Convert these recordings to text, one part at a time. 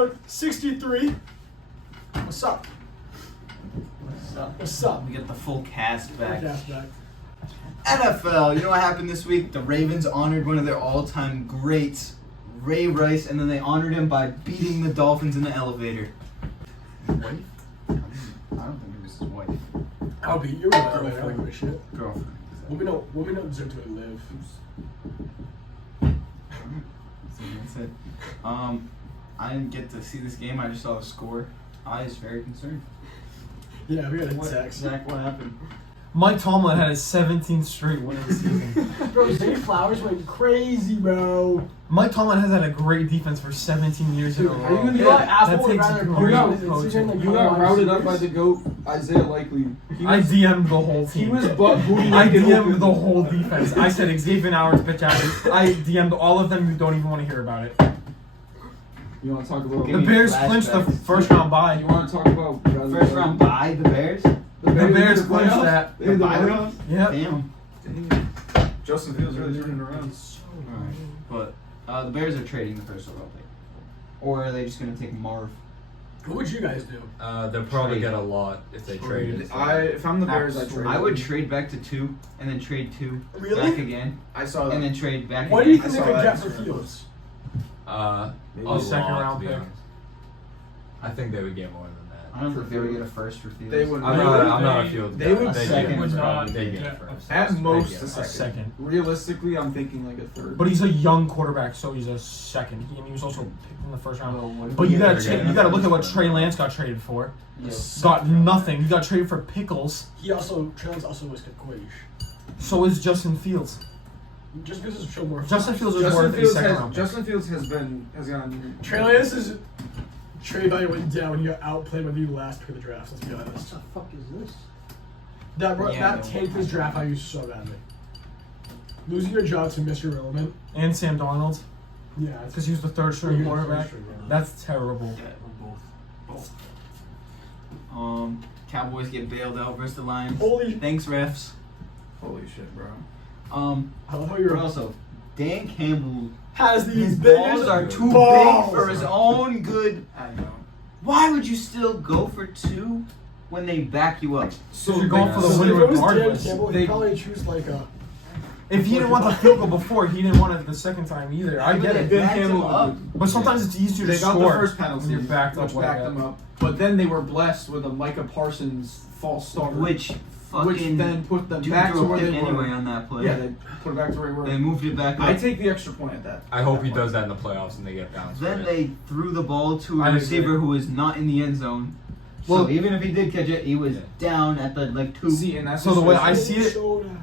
episode 63. What's up? What's up? We get the full cast back. Back. NFL, you know what happened this week? The Ravens honored one of their all-time greats, Ray Rice, and then they honored him by beating the Dolphins in the elevator. Wife? I don't think it was his wife. I'll beat you. I don't give a shit. Girlfriend. Women don't deserve to live. That's it. I didn't get to see this game. I just saw the score. I was very concerned. Yeah, we got a text. Zach, what happened? Mike Tomlin had his 17th straight win of the season. Bro, Zay Flowers went crazy, bro. Mike Tomlin has had a great defense for 17 years in a row. Are you gonna be like Apple takes rather great coaching? You got routed up by the GOAT, Isaiah Likely. I DM'd the whole team. He was butt booty. I DM'd the whole defense. I said Xavier Howard's bitch ass. I DM'd all of them who don't even want to hear about it. You want to talk about... The Bears clinched the first round bye. You want to talk about... First round bye, the Bears? The Bears clinched that. They had the bye playoffs? week? Yep. Damn. Justin Fields really turning around. Alright. But the Bears are trading the first overall pick. Or are they just going to take Marv? What would you guys do? They'll probably get a lot if they trade it. If I'm the Bears, I trade. I would trade back to 2, and then trade 2 Really? back again, I saw that. and then trade back What do you again. think they could get for Fields? Maybe A a second lot, round to be pick. honest. I think they would get more than that. I don't think they would get a first for Fields. They would. I'm not a Fields guy. They would They second get would it. not They get get it first. At most They a get it. second. Realistically, I'm thinking like a third. But he's a young quarterback, so he's a second. He was also picked in the first round. But Yeah, you they're gotta getting look at what first Trey round. Lance got traded for. Yes. Got nothing. He got traded for pickles. Trellens also was Quish. So is Justin Fields. Just because it's show more. Justin Fields is worth a second round pick. Justin Fields has gone. Trey Lance's trade value went down when he got outplayed by the last pick of the draft. Let's be honest. What the fuck is this? That tanked his draft value so badly. Losing your job to Mr. Relevant. And Sam Darnold, Yeah, because he was the third string quarterback. That's terrible. Both. Cowboys get bailed out versus the Lions. Holy. Thanks, refs. Holy shit, bro. I love how But you're also, Dan Campbell, has these his balls are too balls. big for his own good. I know. Why would you still go for 2 when they back you up? So you're going for the So win if it was Dan regardless. Campbell, he'd probably choose like a. If he didn't want the field goal before, he didn't want it the second time either. I get it. They backed him up. But sometimes it's easier to They got score the first penalty, when you're backed up which like backed that. them up. But then they were blessed with a Micah Parsons false start, Which fucking then put them dude back to threw a where pick they anyway were. on that play. Yeah, they put it back to where they were. They moved it back up. I take the extra point at that. I hope he does that in the playoffs and they get bounced. Then for it. they threw the ball to I a receiver agree. who was not in the end zone. Well- So even if he did catch it, he was down at the 2. See, and that's So the way just- I see it,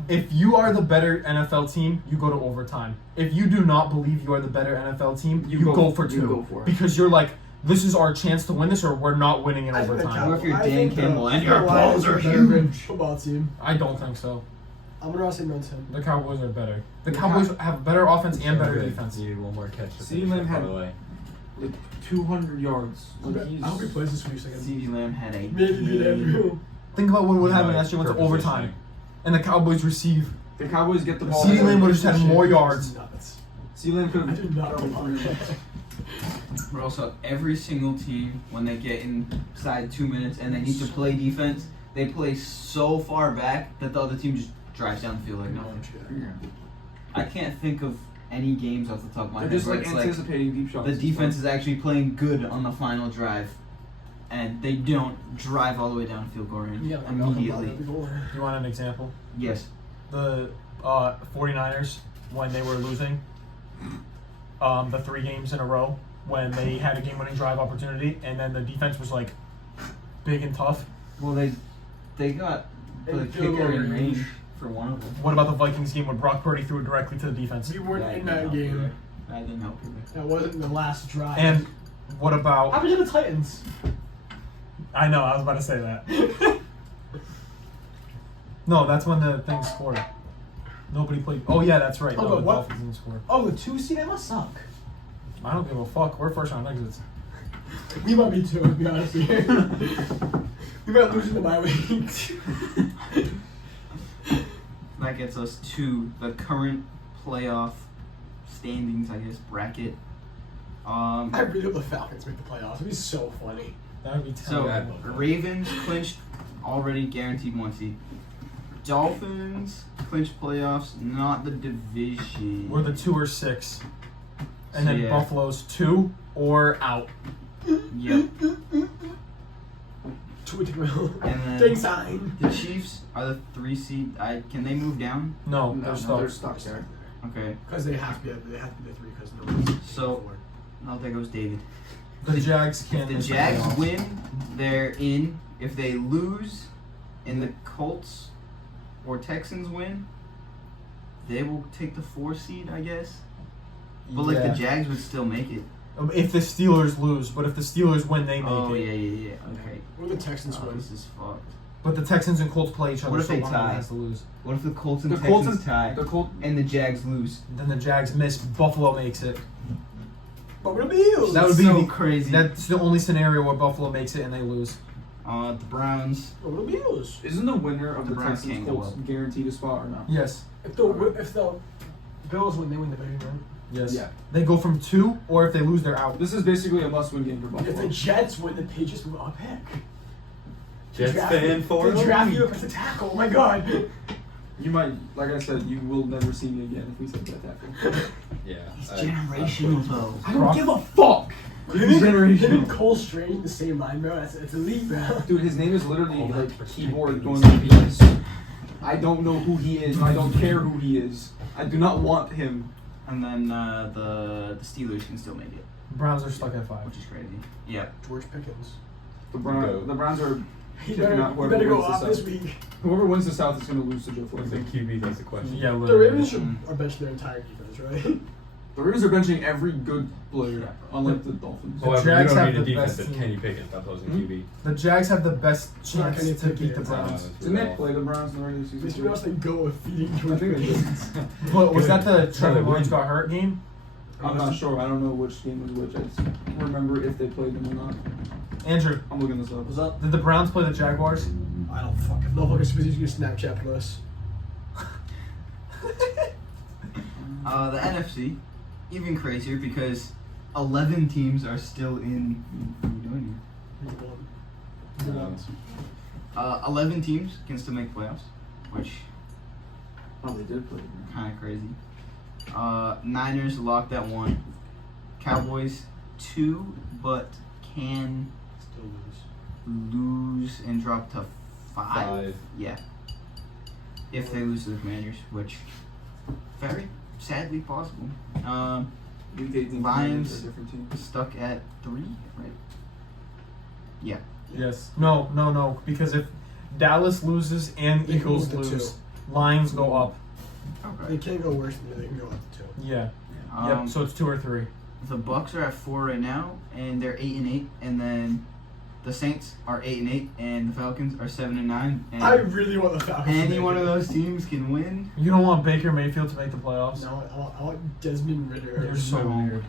if you are the better NFL team, you go to overtime. If you do not believe you are the better NFL team, you go for 2. you go for it. Because you're like, this is our chance to win this or we're not winning in I think the overtime. Or if you're I Dan think the- Campbell and the your Lions balls are better than huge. Football team. I don't think so. I'm gonna say no 10. The Cowboys are better. The Cowboys have better offense and better Good. defense. Need one more catch to See, finish man, that had- parlay. like 200 yards. I Like he's. hope he plays this week so I can CeeDee Lamb had a maybe beat Andrew. Think about what would happen Right, last year went to purple overtime. And the Cowboys receive. The Cowboys get the ball. CeeDee Lamb would've just had more yards. Nuts. CeeDee Lamb could I did not know But also, every single team, when they get inside 2 minutes and they need to play defense, they play so far back that the other team just drives down the field like nothing. I can't think of any games off the top of my They're head just where like it's anticipating deep shots. the defense is actually playing good on the final drive, and they don't drive all the way down field goal range Yeah, like immediately. Malcolm Do you want an example? Yes. The 49ers, when they were losing the 3 games in a row, when they had a game-winning drive opportunity, and then the defense was like big and tough. Well, they got the And field kicker goal in range range. for one of them. What about the Vikings game when Brock Purdy threw it directly to the defense? You weren't in didn't that help game. either. That didn't help either. That wasn't the last drive. And what how about? about the Titans? I know, I was about to say that. No, that's when the thing scored. Nobody played. Oh yeah, that's right. Oh, No, but the what? Dolphins didn't score. Oh, the 2 seed? That must suck. I don't give a fuck. We're first round exits. We might be too, to be honest with you. We might lose in the bye week. That gets us to the current playoff standings, I guess, bracket. I really hope the Falcons make the playoffs. It'd be so funny. That would be So terrible. Ravens clinched, already guaranteed 1 seed. Dolphins clinched playoffs, not the division. We're the 2 or 6. And So, then yeah. Buffalo's 2 or out. Yep. Tweet And then Ding sign. the Chiefs are the 3 seed. Can they move down? No, No, they're no, stuck. they're stuck there. Okay. Because they have to be the 3 because no one's So- Oh, there goes David. The Jags If can't the miss Jags playoffs. win, they're in. If they lose, and the Colts or Texans win, they will take the 4 seed, I guess. But like Yeah. the Jags would still make it. If the Steelers lose, but if the Steelers win, they make Oh it. yeah. Okay. Or the Texans Oh, win. this is fucked. But the Texans and Colts play each other, What if so they one of them tie? has to lose. What if the Colts and The Texans Colts and tie, and the Jags lose? Then the Jags miss. Buffalo makes it. But we're the Eagles. That would be so the- crazy. That's the only scenario where Buffalo makes it and they lose. The Browns. But we're the Eagles. Isn't the winner of The the Browns Texans can't go Colts up. guaranteed a spot or not? Yes. If the Bills win, they win the division, right? Yes. Yeah. They go from 2, or if they lose, they're out. This is basically a must-win game for If the Buffalo. Jets win, the Patriots move up pick. Jets fan for They them? draft you up as a tackle. Oh my god. You might, like I said, you will never see me again if we take that tackle. Yeah. It's I- generational though. I don't give a fuck. Him and Cole Strange the same line, bro. It's elite, bro. Dude, his name is literally Oh, like that's keyboard ridiculous. going like this. I don't know who he is. I don't care who he is. I do not want him. And then the Steelers can still make it, Browns are stuck at 5. which is crazy. Yeah. George Pickens. The Go. Browns are He kicking better, out he whoever better go wins the off this South. week. Whoever wins the South is going to lose to Joe I Flacco. think QB, that's the question. Yeah, The literally. Ravens are benching their entire defense, right? The Ravens are benching every good player, unlike the Dolphins. However, Jags you don't have need a the defense best if team. Kenny Pickett that wasn't Hmm? QB. The Jags have the best not chance Kenny to beat the Pickett. Browns. Didn't they play the Browns in the regular Did season? you notice they go with feeding I George think they Pickens? did. But was that the No, Trevor they Lawrence wouldn't. got hurt game? I'm not sure. I don't know which game was which. I just remember if they played them or not. Andrew, I'm looking this up. What's up? did the Browns play the Jaguars? I don't fucking know. Motherfucker's busy using Snapchat plus. The NFC, even crazier because 11 teams are still in. What are you doing The Um, ones. here? 11 teams can still make playoffs, which Oh, they did play them. kind of crazy. Niners locked at 1. Cowboys 2, but can Still lose. lose and drop to 5. 5. Yeah. If they lose to the Commanders, which very sadly possible. Week 18 Lions. are a different team. Stuck at 3, right? Yeah. Yes. No. Because if Dallas loses and They can Eagles move to lose, 2. Lions go up. They Okay. can't go worse than that. They can go up to 2. Yeah. Yep. So it's 2 or 3. The Bucks are at 4 right now, and they're 8-8, and then the Saints are 8-8, and the Falcons are 7-9. And I really want the Falcons. to any make one it. of those teams can win. You don't want Baker Mayfield to make the playoffs. No, I want Desmond Ritter. You're so No. weird.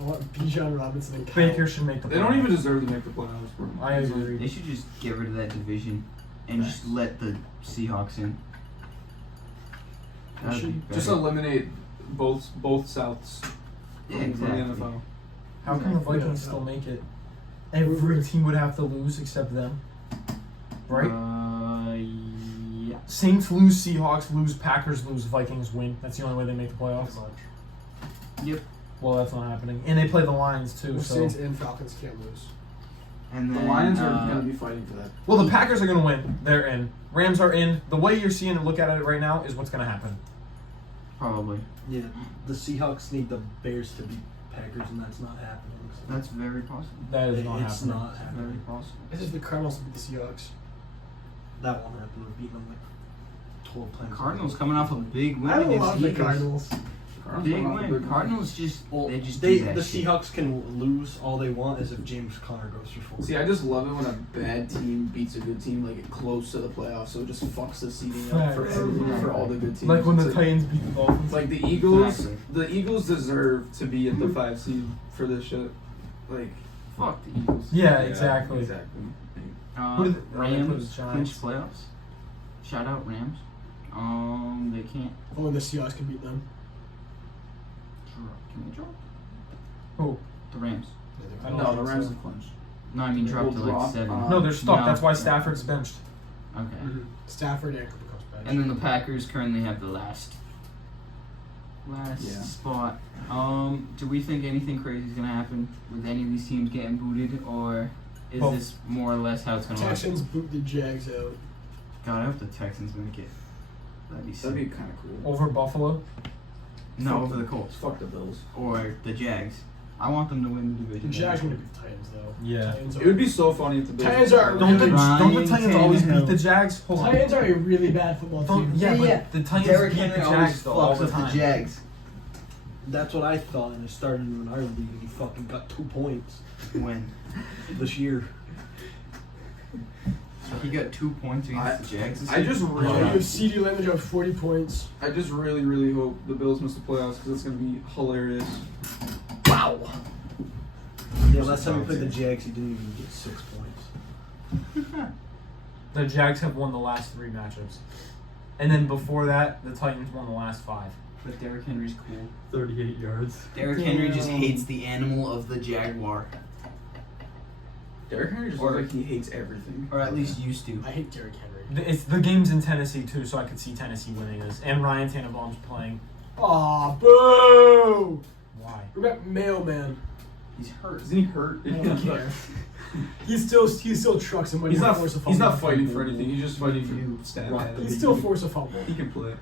I want Bijan Robinson and Kyle. Baker should make the playoffs. They don't even deserve to make the playoffs. Bro. I agree. They should just get rid of that division and just let the Seahawks in. That'd be better. Just eliminate both Souths Yeah, from exactly. the NFL. How can the Vikings Yeah. still make it? Every team would have to lose except them. Right? Yeah. Saints lose, Seahawks lose, Packers lose, Vikings win. That's the only way they make the playoffs. Yep. Well, that's not happening. And they play the Lions too. The So, Saints and Falcons can't lose. And The then Lions are going to be fighting for that. well, the Packers are gonna win. They're in. Rams are in. The way you're seeing it, look at it right now, is what's gonna happen. probably. Yeah, the Seahawks need the Bears to beat Packers, and that's not happening. So That's very possible. That is not it's happening. not Very happening. possible. This is the Cardinals beat the Seahawks. That won't happen. We're beating them like 12 times. Cardinals coming off a big win I against love the the Eagles. Cardinals. Big win. Cardinals just Well, they just they do that the shit. Seahawks can lose all they want as if James Conner goes for 4. See, I just love it when a bad team beats a good team like close to the playoffs, so it just fucks the seeding up for Facts. everything for all the good teams. Like when the It's Titans beat the Dolphins. like the Eagles, Exactly. the Eagles deserve to be at the 5 seed for this shit. Like, Fuck the Eagles. Yeah, exactly. exactly. Who did they play? Rams The clinch Giants. playoffs. Shout out Rams. They can't Only the Seahawks can beat them. drop. Can they drop? Who? The Rams. I don't No, think the Rams so. have clinched. No, I mean dropped Will to like drop, 7. No, they're stuck. No. That's why Stafford's benched. Okay. Stafford and Cooper Cup's bench. And then the Packers currently have the last Yeah. spot. Do we think anything crazy is gonna happen with any of these teams getting booted, or is Well, this more or less how it's gonna work? Texans boot the Jags out. God, I hope the Texans make it. That'd be sick. That'd be kind of cool. Over Buffalo. No, over the Colts Fuck the Bills. or the Jags. I want them to win the The division. Jags are gonna beat the Titans though. Yeah. Titans It would be so funny if the Bills. Titans are Don't the, really- don't the Titans always Tannehill. beat the Jags? Hold on. Titans are a really bad football team. Yeah, but the Titans Derrick beat Henry the always Jags though, all fucks the up time. the Jags. That's what I thought, and it started in our league, and he fucking got 2 points When this year. he got 2 points against the Jags. I just You really, have CeeDee Lamb who dropped 40 points. I just really hope the Bills miss the playoffs because it's gonna be hilarious. Wow. Yeah, last time we played the Jags, he didn't even get 6 points. The Jags have won the last 3 matchups. And then before that, the Titans won the last 5. But Derrick Henry's cool. 38 yards. Derrick Henry just hates the animal of the Jaguar, Derrick Henry just Or- looks like he hates everything. or at least used to. I hate Derrick Henry. It's the game's in Tennessee too, so I could see Tennessee winning this. And Ryan Tannenbaum's playing. Aw, boo! Why? What about Mailman? He's hurt. Isn't he hurt? I don't care. He still trucks somebody. He's not. Force a He's not fumble. fighting for anything. He's just fighting for You stat. rock the He still force a fumble. He can play.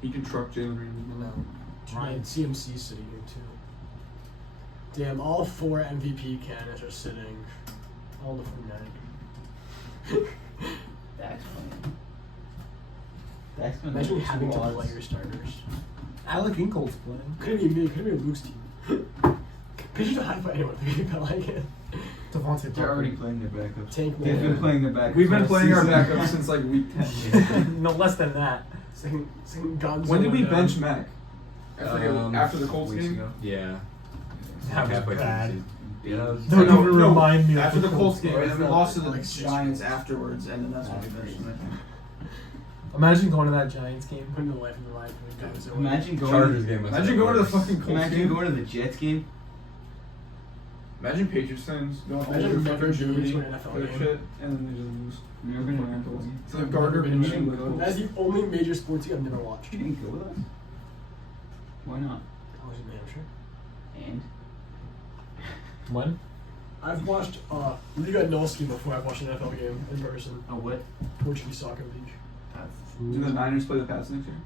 He can truck Jalen Ramsey. Ryan CMC sitting here too. Damn, all 4 MVP candidates are sitting. All the 49. That's funny. That's gonna Imagine be having to odds. play your starters. Alec Incoult's playing. Couldn't be me. Couldn't be Luke's team. Could you not play anyone if you felt like it? Devontae They're already Parker. playing their backups. Tank They've been Moore. playing their backups. We've been all playing our season. backup since like week 10. No less than that. Singing guns. When did we down. bench Mac? I forget. After the Colts weeks game. ago. Yeah. That was Halfway through the bad. season. Yeah, that was Don't even remind me of After the Colts game, Colts. and then we lost to the Like 6 Giants weeks. afterwards, and then that's when we benched him. Imagine going to that Giants game. Putting the life in the line for the guys. Imagine going. Chargers game was Imagine going to the fucking Colts Imagine game. going to the Jets game. Imagine Patriots fans going Imagine over never fucking going to Germany, an NFL their game. shit, and then they just lose. You're never gonna go. It's like Gardner Never been Minshew to- with That's the only major sports league I've never watched. You didn't go with us. Why not? I was in New Hampshire. And When? I've watched Liga Nolski before I've watched an NFL game in person. oh what? Portuguese soccer league. Do the Niners play the Pats next year?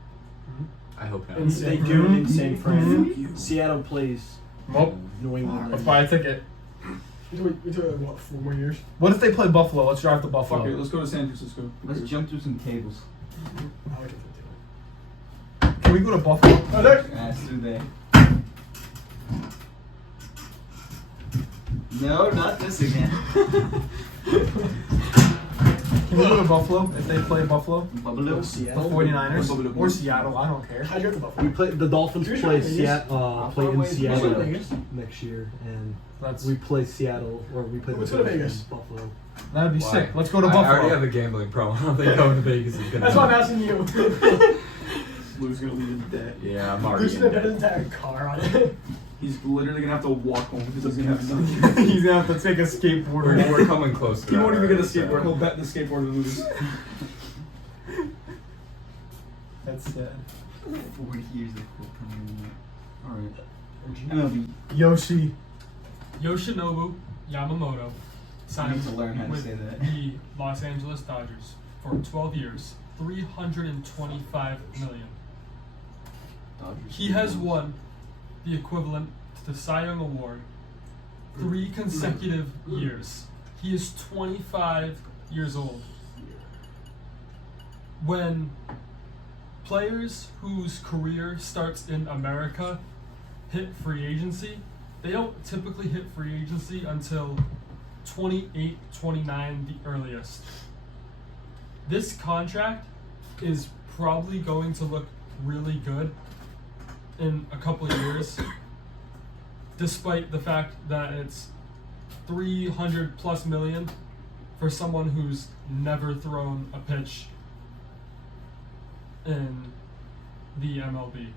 I hope not. Insane. They do in San Fran. Fuck you. Seattle plays Well, New England. let's buy a ticket. We took what, 4 more years? What if they play Buffalo? Let's drive to Fuck it, Buffalo. let's go to San Francisco. Let's jump through some tables. I like it. Can we go to Buffalo? Oh, there. That's through there. No, not this again. Can we go to Buffalo if they play Buffalo? Buffalo. The Seattle. 49ers? Or Seattle, I don't care. How'd you get the Buffalo? We play the Dolphins Here's play Vegas. Seattle. Play in Buffalo plays Seattle Vegas. next year, and That's we play Seattle or we play Let's the go to Dolphins Vegas. in Buffalo. that'd be Why? sick. Let's go to I already have Buffalo. a gambling problem. I don't think going to Vegas is gonna. That's why I'm asking you. Lou's gonna leave in debt. Yeah, I'm already. Who's gonna bet his entire car on it? He's literally gonna have to walk home because he's gonna have nothing. He's gonna have to take a skateboard. We're coming close to He that won't even get a already, so- skateboard. He'll bet the skateboard and lose. That's sad. 40 years of cool. Alright. MLB. Yoshi. Yoshinobu Yamamoto I signed need to learn how to with say that. the Los Angeles Dodgers for 12 years, $325 million. He has won the equivalent to the Cy Young Award 3 consecutive years. He is 25 years old. When players whose career starts in America hit free agency, they don't typically hit free agency until 28, 29 the earliest. This contract is probably going to look really good in a couple of years, despite the fact that it's 300 plus million for someone who's never thrown a pitch in the MLB.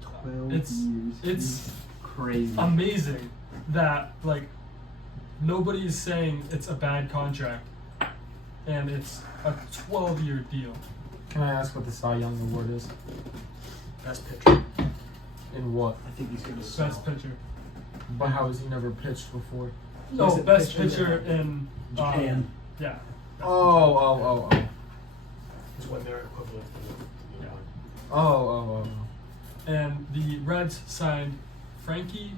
12 It's- years. it's- Jesus crazy. amazing that like nobody is saying it's a bad contract, and it's a 12-year deal. Can I ask what the Cy Young award is? Best pitcher. In what? I think he's gonna Best pitcher. But how has he never pitched before? No, Best best pitcher pitcher in Japan. Yeah. Oh. Is when they're equivalent to the Oh. And the Reds signed Frankie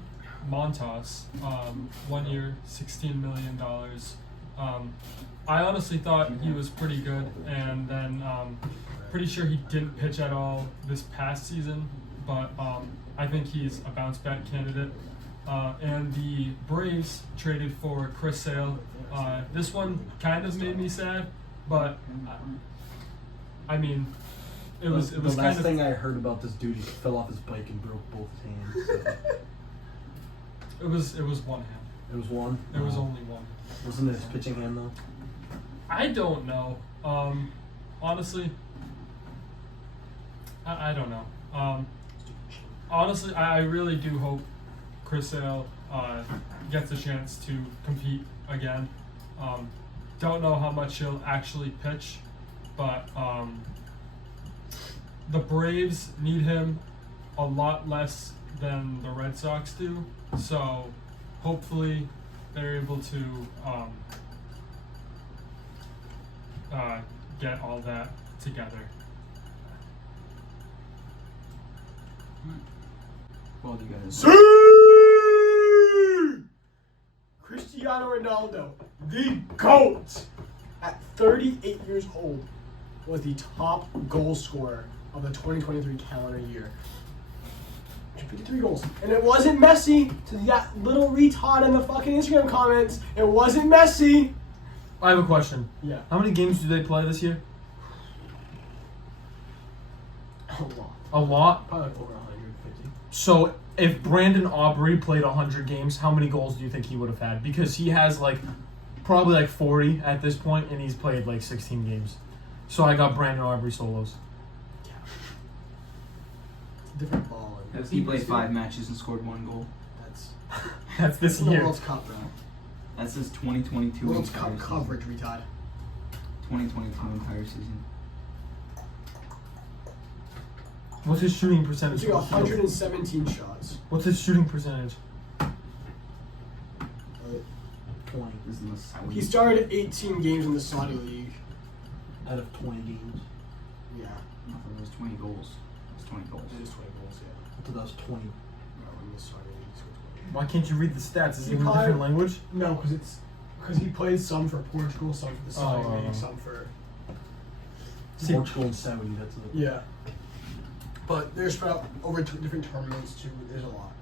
Montas, 1 year, $16 million. I honestly thought he was pretty good, and then pretty sure he didn't pitch at all this past season, but I think he's a bounce back candidate. And the Braves traded for Chris Sale. This one kind of made me sad, but I mean, it was the kind last of. thing I heard about this dude, he fell off his bike and broke both his hands. So. It was one hand. It was one. There was only one. Wasn't it his pitching hand though? I don't know. Honestly, I don't know. Honestly, I really do hope Chris Sale gets a chance to compete again. Don't know how much he'll actually pitch, but the Braves need him a lot less than the Red Sox do. So hopefully they're able to get all that together. Well, you guys. See! Cristiano Ronaldo, the GOAT, at 38 years old, was the top goal scorer of the 2023 calendar year. 53 goals. And it wasn't Messi, to that little retard in the fucking Instagram comments. It wasn't Messi. I have a question. Yeah. How many games do they play this year? A lot. A lot. Probably like over 150. So if Brandon Aubrey played 100 games, how many goals do you think he would have had? Because he has like probably like 40 at this point, and he's played like 16 games. So I got Brandon Aubrey solos. Yeah. Different ball. And He played 5 matches and scored 1 goal. That's That's this in the year. World Cup, bro. That's his 2022 World entire Cup season. coverage, retard. 2022 entire season. What's his shooting He percentage? took 117 shots. What's his shooting percentage? 20 This is in the Saudi. He started 18 games in the Saudi League. out of 20 games. Yeah. Nothing. It was 20 goals. It was 20 goals. It is 20 goals, yeah. So that was 20. No, in the Saudi League, he scored 20. Why can't you read the stats? Is He it in a probably- different language? No, because he played some for Portugal, some for the Saudi Oh. League, some for See- Portugal and Saudi, that's it. yeah. But they're spread out over different tournaments too. There's a lot.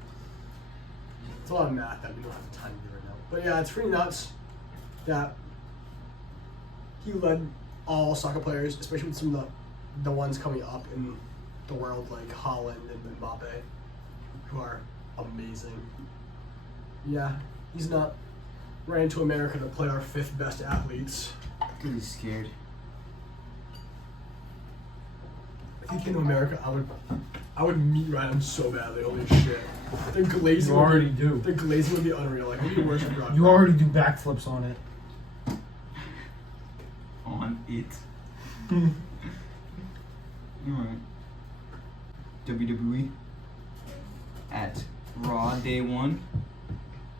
It's a lot of math that we don't have the time to do right now. But yeah, it's pretty nuts that he led all soccer players, especially with some of the ones coming up in the world like Holland and Mbappe, who are amazing. Yeah, he's not ran to America to play our 5th best athletes. Because he's scared. If he came to America, I would meet Ryan so badly. Holy shit! The glazing. You already would be, do. The glazing would be unreal. Like, we worship Ryan. You already do backflips on it. On it. Alright. WWE. At Raw Day 1.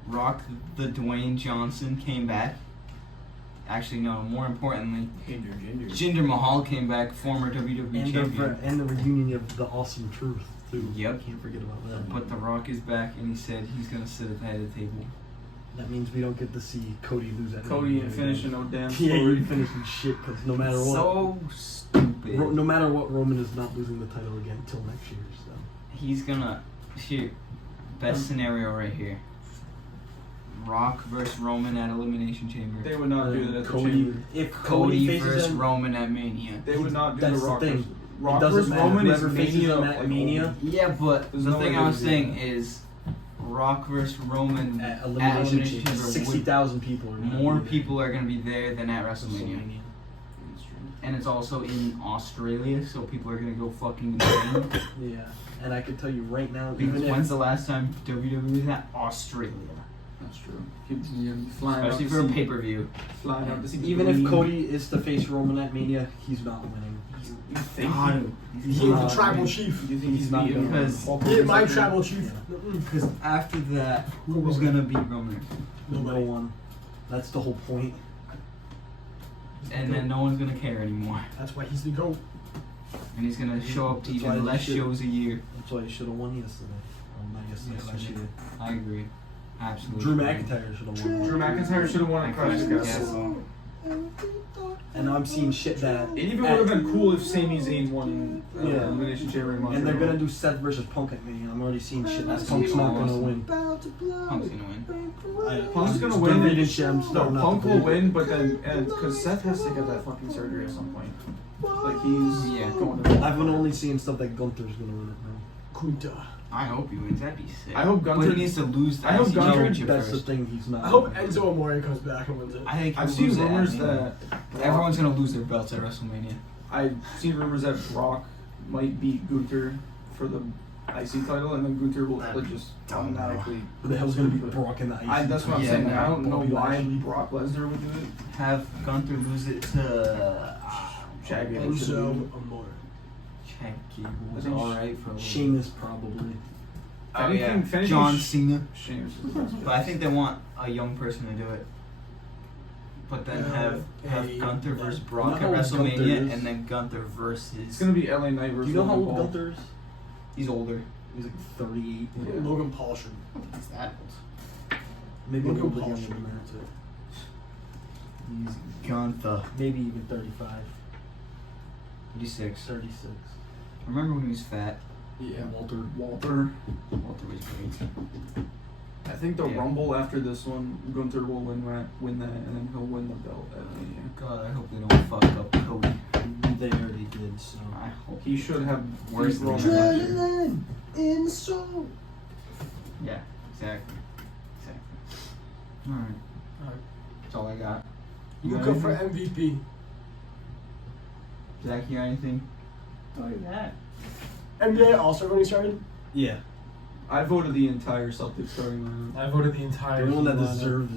Rock the Dwayne Johnson came back. Actually, no, more importantly, Jinder Mahal came back, former WWE And champion. and the reunion of the Awesome Truth, too. Yep. Can't forget about that. But The Rock is back, and he said he's going to sit at the head of the table. That means we don't get to see Cody lose that. Cody ain't finishing no damn He story. ain't finishing shit, because no matter what. So stupid. No matter what, Roman is not losing the title again until next year, so. He's gonna. Here, best scenario right here. Rock versus Roman at Elimination Chamber. They would not do that at the Cody, chamber. if Cody faces versus him, Roman at Mania. They would not do that's the Rock the thing. versus Rock It doesn't versus matter. Roman is Whoever faces Mania. him at like, Mania, Yeah, but There's the no thing way I they was do saying that. is Rock versus Roman at at Elimination Chamber, would- 60,000 people are gonna more be there. people are gonna be there than at WrestleMania. That's true. and it's also in Australia, so people are gonna go fucking insane. Yeah, and I can tell you right now, Because even when's if the last time WWE was at Australia? That's true. You're flying out Especially to for a see- pay-per-view. Flying out to see even if Green. Cody is to face Roman at Mania, he's not winning. You think God, He's He's the not tribal winning. chief. You think He's not gonna because Hulk Yeah, Hogan's my not tribal gonna- chief. because after that, who was gonna beat Roman? No Nobody. one. That's the whole point. And then no one's gonna care anymore. That's why he's the GOAT. And he's gonna show up to That's why even he less should- shows a year. That's why he should have won yesterday. Not yesterday, last Yesterday. year. I agree. Absolutely. Drew McIntyre should have won. Drew McIntyre should have won I at Clash couldn't of guess. Castle. And I'm seeing shit that. It even would have been cool if Sami Zayn won Yeah. Elimination Chamber in Montreal. And they're gonna do Seth versus Punk at Mania. I'm already seeing shit that That's Punk's gonna not be gonna awesome. win. Punk's gonna win. Punk's gonna They're win. reading shit, I'm No, starting not Punk to will believe it. win, but then because Seth has to get that fucking surgery at some point. Like he's Yeah. going to. I've been only seeing stuff that Gunther's gonna win it now. Kunta. I hope he wins. That'd be sick. I hope Gunther- But he needs to lose the I hope IC Gunther- championship That's first. the thing, he's not. I hope Enzo Amore comes back and wins it. I think I've he'll seen lose it at rumors Mania. that Everyone's gonna lose their belts at WrestleMania. I've seen rumors that Brock might beat Gunther for the IC title, and then Gunther will like just automatically. Who the hell's gonna be Brock in the IC? That's what I'm Yeah, saying. no, I don't know Bobby why Lashley. Brock Lesnar would do it. Have Gunther lose it to Chad Gable should Enzo do Amore. Chad Gable I was think alright for a little bit. Sheamus probably. Oh Anything- yeah, if anything, John Cena. Sheamus. But I think they want a young person to do it. But then have a- Gunther versus Brock Not at how old Gunther WrestleMania, is. and then Gunther It's versus. gonna be LA Knight Do versus you know how Logan old Paul. Gunther is? He's older. He's like 38. Yeah. Logan Paul should. He's that old. Maybe a Logan little bit Paul younger should than win that. it. He's Gunther. Maybe even 35. 36. 36. Remember when he was fat? Yeah, Walter. Walter. Walter was great. I think the Yeah. Rumble after this one, Gunther will win that, and then he'll win the belt at Mania. God, I hope they don't fuck up Cody. They already did, so. I hope. He should have Worse beat than Roman that. last year. in soul. Yeah, exactly. Alright. Alright. That's all I got. You got Luka for anything? MVP. Zach, you got anything? Oh, yeah. NBA All-Star voting started? Yeah. I voted the entire Celtics starting lineup. I voted the entire. The one that lineup. deserves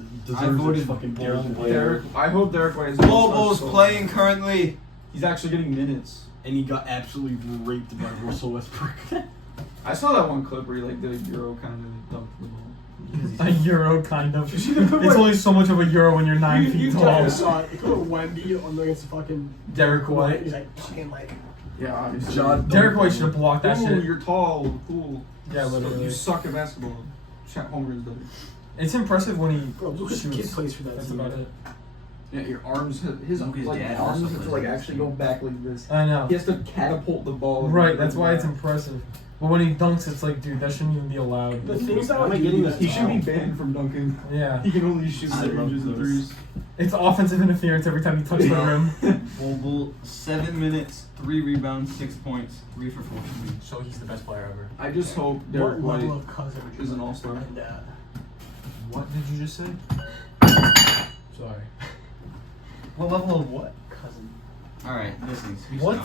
voted its fucking Derek ball. White. Derek, I hope Derek White is Bobo's playing currently. He's actually getting minutes. And he got absolutely raped by Russell Westbrook. I saw that one clip where he like did a Euro kind of dunked the ball. A euro, kind of. You see the clip It's where- only so much of a euro when you're 9 You feet totally tall. saw it. You put Wemby on against the fucking Derek White. He's like fucking like. Yeah, obviously. Derek White should have blocked that Ooh, shit. you're tall, cool. Yeah, literally. You suck at basketball. Chet Holmgren is better. It's impressive when he. Bro, Lucas shoots. Kid plays for that That's team. about it. Yeah, your arms, his Luka's like dad arms also have to plays like on this actually team. go back like this. I know. He has to catapult the ball. Right, that's why it's impressive. But when he dunks, it's like, dude, that shouldn't even be allowed. The things that Am I would getting do this that He should be to banned from dunking. Yeah. He can only shoot I certain love ranges of those. threes. It's offensive interference every time you touch the rim. Bobo, 7 minutes, 3 rebounds, 6 points, 3 for 14. So he's the best player ever. I just hope What Derek level White of cousin would you is an put all-star. in that? What did you just say? Sorry. What level of what? Cousin. Alright, listen. What?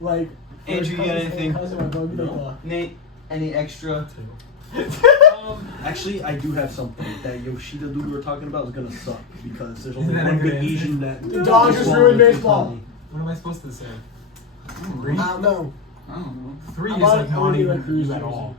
Like. Andrew, you got anything? Cousin would probably be No. like Nate, any extra? Actually, I do have something. That Yoshida dude we were talking about is gonna suck because there's Isn't only that a one good big answer? Asian that. The Dodgers ruined baseball. What am I supposed to say? I don't know. I don't know. 3 I is bought like it. I not wouldn't even even cruise at jersey. all.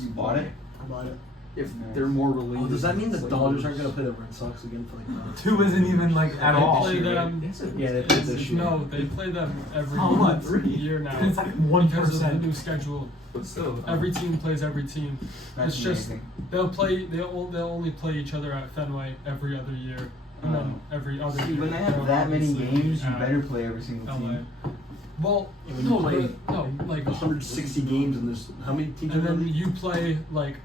You bought it? I bought it. If they're more related. Oh, does that mean the it's like Dodgers losers. aren't gonna play the Red Sox again for like? 2 isn't even like at They all. play them. Yes, it is. Yeah, they played this year. No, they play them every How much? year now. It's like Because of the 1%. new schedule. But still. Every team plays every team. That's It's just amazing. they'll only play each other at Fenway every other year, and then every other See, year. when they have they'll that many obviously games, you at better play every single LA. team. Well, Yeah, when you no, play no, like 160 games and there's how many teams? and are in the then league? you play like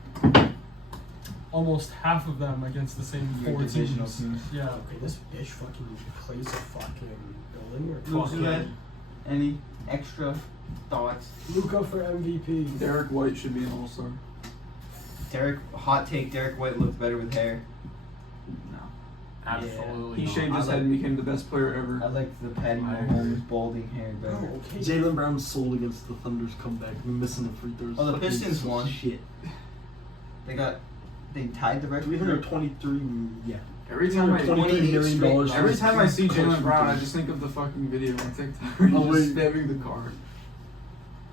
almost half of them against the same Your 4 divisional teams. teams. Yeah. Okay, this bitch fucking plays a fucking building or Luke, you got fucking any extra thoughts? Luka for MVP. Derek White should be an all-star. Hot take, Derek White looked better with hair. No. Absolutely. He not. shaved his head and became the best player ever. I like the Patty I Mahomes balding hair better. Oh, okay. Jalen Brown's soul against the Thunder's comeback. Missing the free throws. Oh, the Fucking Pistons won. Shit. They tied the record. 323. Yeah. Every time I $23 million. every time I see Jalen Coach Brown, I Threes. just think of the fucking video on TikTok where he's Oh, just wait. spamming the car.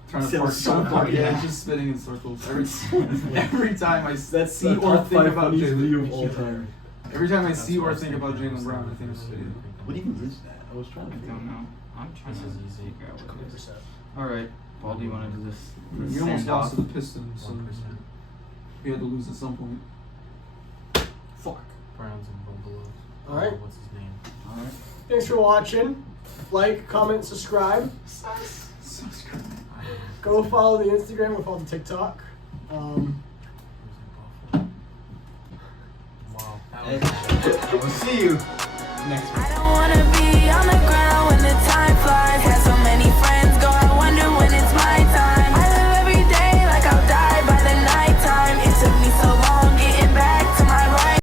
Trying to Sounds park so so funny. yeah, just spinning in circles. Every time I That's see the or top think 5 about funniest video Jalen, of all time. every time I see or think about Jalen Brown, I think of the video. What even is that? I was trying to I figure don't it out. know. I'm trying This to is easy. figure out what it is. 100%. All right, Baldy, you want to do this? We almost Send lost off? to the Pistons, so 1%. we had to lose at some point. Fuck. Browns and Buffaloes. All right. What's his name? All right. Thanks for watching. Like, comment, subscribe. Subscribe. Go follow the Instagram. Go follow the TikTok. Wow. And I will see you next week. I don't wanna